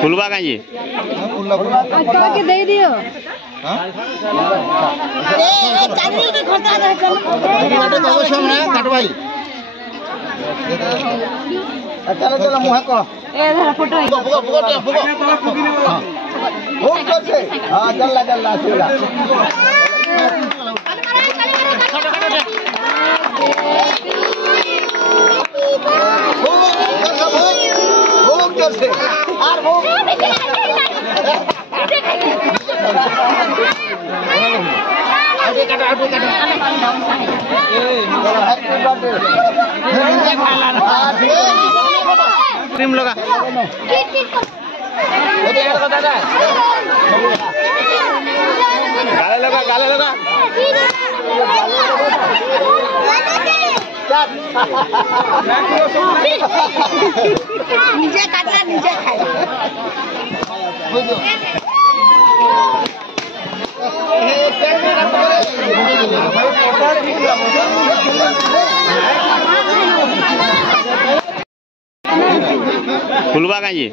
फुलवा का ये के दे दियो चांदी की खर्चा है कटवाई चलो चलो मुहा को फोटो हाँ जल्ला जल्ला सीधा क्रीम लगा गाले लगा नीचे काटना नीचे खाए फुलवा का ये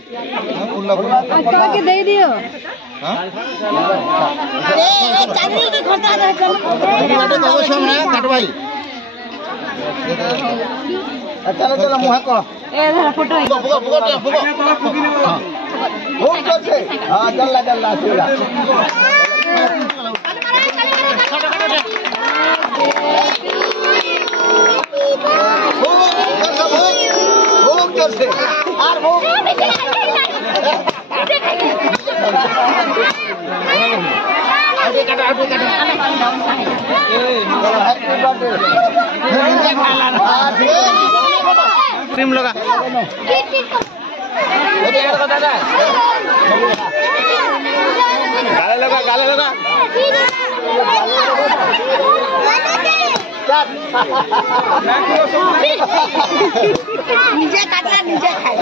के दे दियो चांदी की खर्चा है कटवाई चलो चलो मुहा को फोटो हाँ जल्ला जल्ला सीधा क्रीम लगा गाले लगा नीचे काटना नीचे खाए